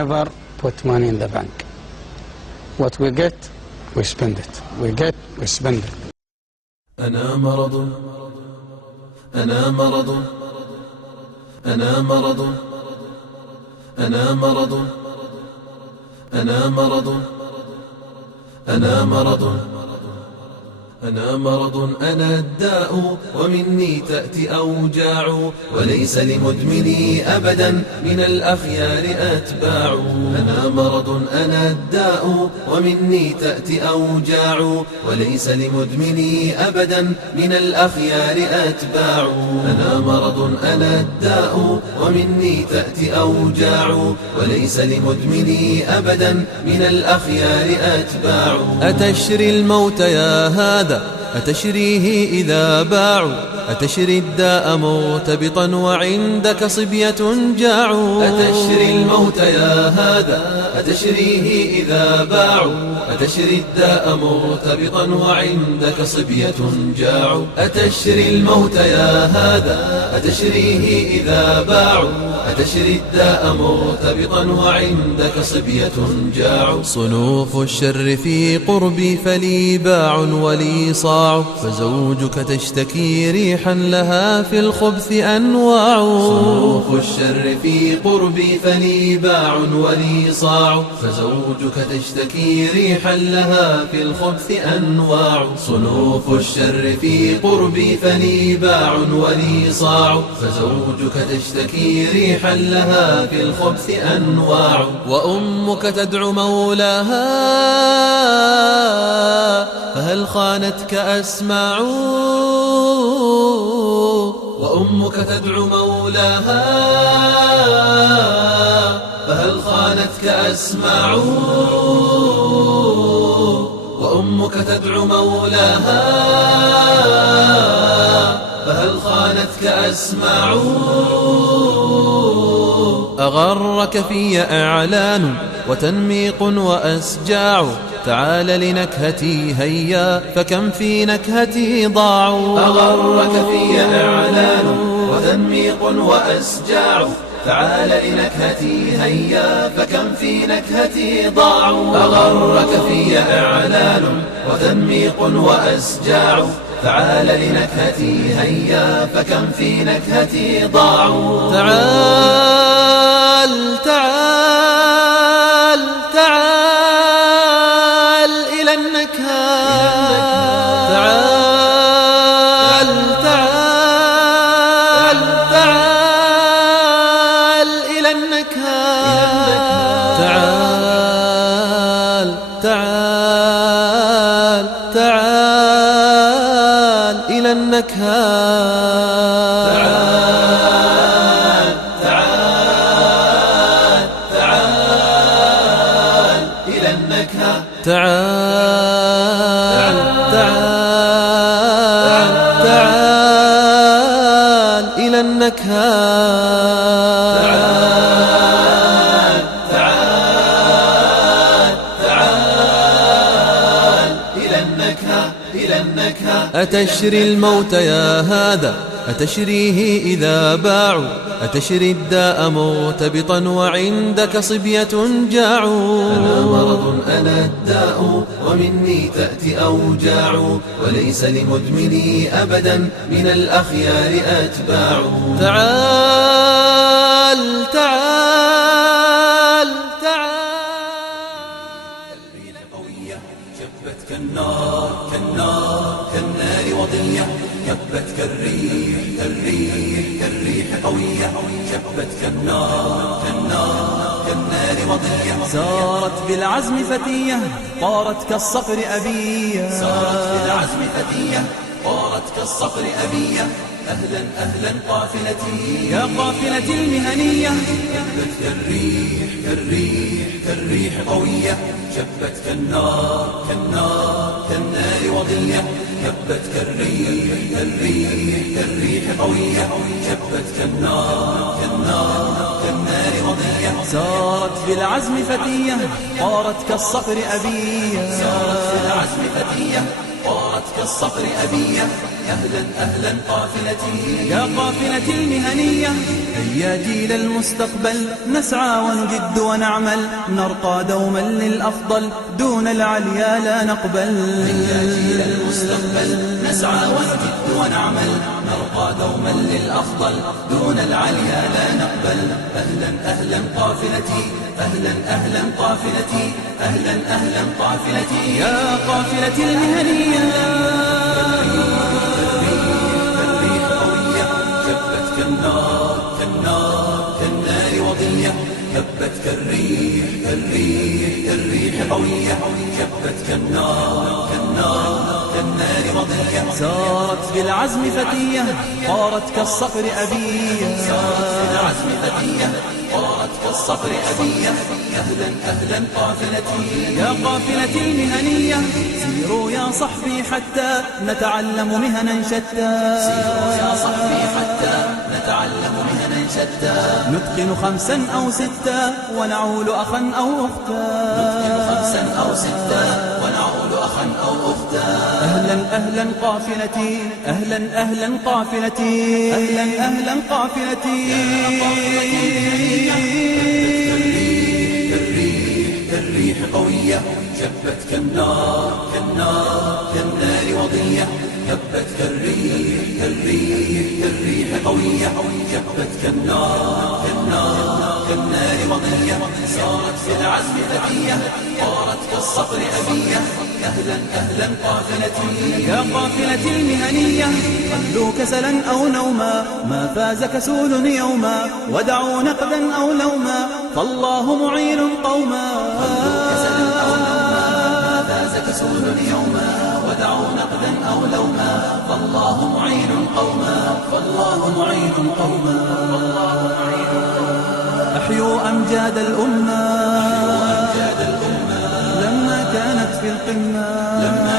never put money in the bank. What we get, we spend it. We get, we spend it. أنا مرض، أنا مرض، أنا مرض، أنا مرض، أنا مرض، أنا مرض، أنا مرض، أنا الداء ومني تأتي أوجاع، وليس لمدمني أبدا من الأخيار أتباع. أنا مرض، أنا الداء ومني تأتي أوجاع، وليس لمدمني أبدا من الأخيار أتباع. أنا مرض، أنا الداء ومني تأتي أوجاع، وليس لمدمني أبدا من الأخيار أتباع. أتشري الموت يا هذا، أتشريه إذا باعوا، أتشري الداء مرتبطا وعندك صبية جاع. أتشري الموت يا هذا، أتشريه إذا باعوا، أتشري الداء مرتبطا وعندك صبية جاع. أتشري الموت يا هذا، أتشريه إذا باعوا، أتشري الداء مرتبطا وعندك صبية جاع. صنوف الشر في قربي فلي باع ولي صاع، فزوجك تشتكي ريحا لها في الخبث أنواع. صنوف الشر في قربي فلي باع ولي صاع، فزوجك تشتكي ريحا لها في الخبث أنواع. صنوف الشر في قربي فلي باع ولي صاع، فزوجك تشتكي ريحا لها في الخبث أنواع. وأمك تدعو مولاها فهل خانتك أسماع، وأمك تدعو مولاها فهل خانتك أسماع، وأمك تدعو مولاها فهل خانتك أسماع. أغرك في إعلان وتنميق وأسجاع، تعال لنكهتي هيا فكم في نكهتي ضاع. أغرك في إعلان وتنميق وأسجاع، تعال لنكهتي هيا فكم في نكهتي ضاع. أغرك في إعلان وتنميق وأسجاع، تعال لنكهتي هيا فكم في نكهتي ضاع. تعال تعال تعال إلى النكهة، تعال تعال تعال إلى النكهة، تعال تعال تعال إلى النكهة. تعال تعال تعال إلى النكهة، تعال تعال تعال إلى النكهة، إلى النكهة. أتشري الموت يا هذا، أتشريه إذا باعوا، أتشري الداء مرتبطا وعندك صبية جاع. أنا مرض، أنا الداء ومني تأتي أوجاع، وليس لمدمني أبدا من الأخيار أتباع. تعال تعال تعال قوية شبت كالنار، كالنار كالنار وضية، شبت كالريح كالريح كالريح قوية، شبت كالنار كالنار كالنار وضية. سارت بالعزم فتية طارت كالصقر أبية، سارت بالعزم فتية طارت كالصقر أبية. أهلا أهلا قافلتي يا قافلتي المهنية، شبت كالريح كالريح كالريح قوية، شبت كالنار كالنار كالنار وضية، شبت كالريح كالريح كالريح قوية، شبت كالنار كالنار كالنار وضية. سارت بالعزم فتية طارت كالصقر أبية، سارت بالعزم فتية طارت كالصقر أبية. أهلا أهلا قافلتي. يا قافلة المهنية هيا جيل المستقبل، نسعى ونجد ونعمل، نرقى دوما للأفضل، دون العليا لا نقبل. هيا جيل المستقبل، نسعى ونجد ونعمل، نرقى دوما للأفضل، دون العليا لا نقبل. أهلا أهلا قافلتي، أهلا أهلا قافلتي، أهلا أهلا قافلتي. يا قافلة المهنية الريح قوية جبت كالنار كالنار كالنار وضية، هبت كالريح كالريح كالريح قوية، جبت كالنار كالنار كالنار وضية. سارت بالعزم فتية طارت كالصقر أبية. سارت بالعزم فتية طارت كالصقر أبية. أهلا أهلا قافلتي. يا قافلة المهنية سيروا يا صحبي حتى نتعلم مهنا شتى. سيروا يا صحبي حتى نتعلم مهنا شتى. نتقن 5 أو 6 ونعول أخا أو أختا. نتقن 5 أو 6 ونعول أخا أو أختا. أهلا أهلا قافلتي، أهلا أهلا قافلتي، أهلا أهلا قافلتي. الريح قوية جبت كالنار كالنار كالنار وضية، هبت كالريح كالريح كالريح قوية، جبت كالنار كالنار كالنار وضية. سارت في العزم فتية طارت كالصقر أبية. أهلا أهلا قافلتي. يا قافلة المهنية خلوا كسلا أو نوما، ما فاز كسول يوما، ودعوا نقدا أو لوما، فالله معين قوما. خلوا كسلا أو نوما، ما فاز كسول يوما، ودعوا نقدا أو لوما، فالله معين قوما. فالله معين قوما. فالله معين قوما. أحيوا أمجاد الأمة أمجاد الأمة لما كانت في القمة. لما